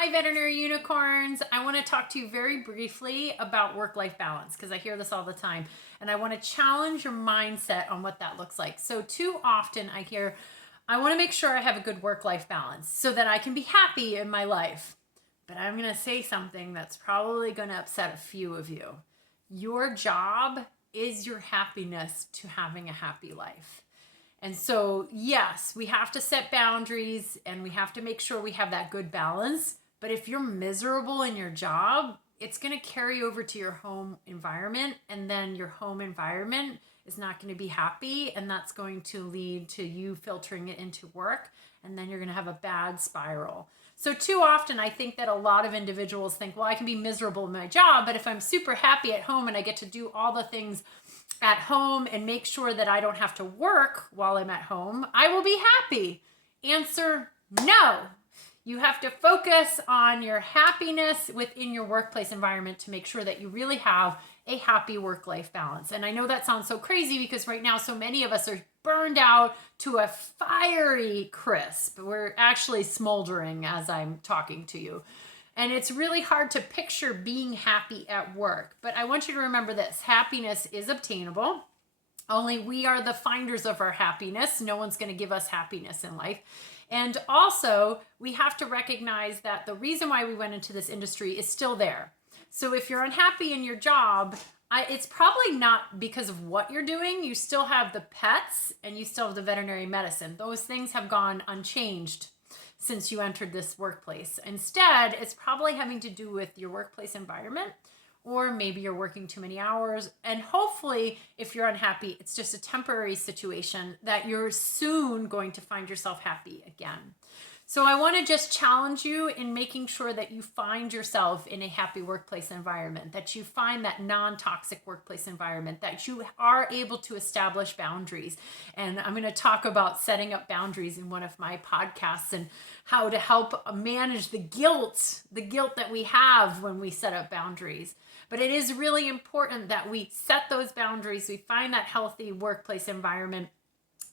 Hi, veterinary unicorns. I want to talk to you very briefly about work-life balance because I hear this all the time. And I want to challenge your mindset on what that looks like. So too often I hear, I want to make sure I have a good work-life balance so that I can be happy in my life. But I'm going to say something that's probably going to upset a few of you. Your job is your happiness to having a happy life. And so, yes, we have to set boundaries and we have to make sure we have that good balance. But if you're miserable in your job, it's going to carry over to your home environment. And then your home environment is not going to be happy. And that's going to lead to you filtering it into work. And then you're going to have a bad spiral. So too often, I think that a lot of individuals think, well, I can be miserable in my job, but if I'm super happy at home and I get to do all the things at home and make sure that I don't have to work while I'm at home, I will be happy. Answer, no. You have to focus on your happiness within your workplace environment to make sure that you really have a happy work-life balance. And I know that sounds so crazy because right now so many of us are burned out to a fiery crisp. We're actually smoldering as I'm talking to you. And it's really hard to picture being happy at work. But I want you to remember this: happiness is obtainable. Only we are the finders of our happiness. No one's going to give us happiness in life. And also, we have to recognize that the reason why we went into this industry is still there. So if you're unhappy in your job, it's probably not because of what you're doing. You still have the pets and you still have the veterinary medicine. Those things have gone unchanged since you entered this workplace. Instead, it's probably having to do with your workplace environment, or maybe you're working too many hours. And hopefully, if you're unhappy, it's just a temporary situation that you're soon going to find yourself happy again. So I want to just challenge you in making sure that you find yourself in a happy workplace environment, that you find that non-toxic workplace environment, that you are able to establish boundaries. And I'm going to talk about setting up boundaries in one of my podcasts and how to help manage the guilt that we have when we set up boundaries. But it is really important that we set those boundaries, we find that healthy workplace environment,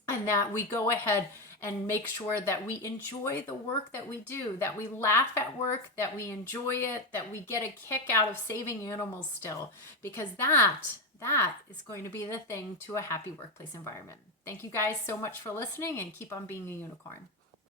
and that we go ahead and make sure that we enjoy the work that we do, that we laugh at work, that we enjoy it, that we get a kick out of saving animals still, because that is going to be the thing to a happy workplace environment. Thank you guys so much for listening, and keep on being a unicorn.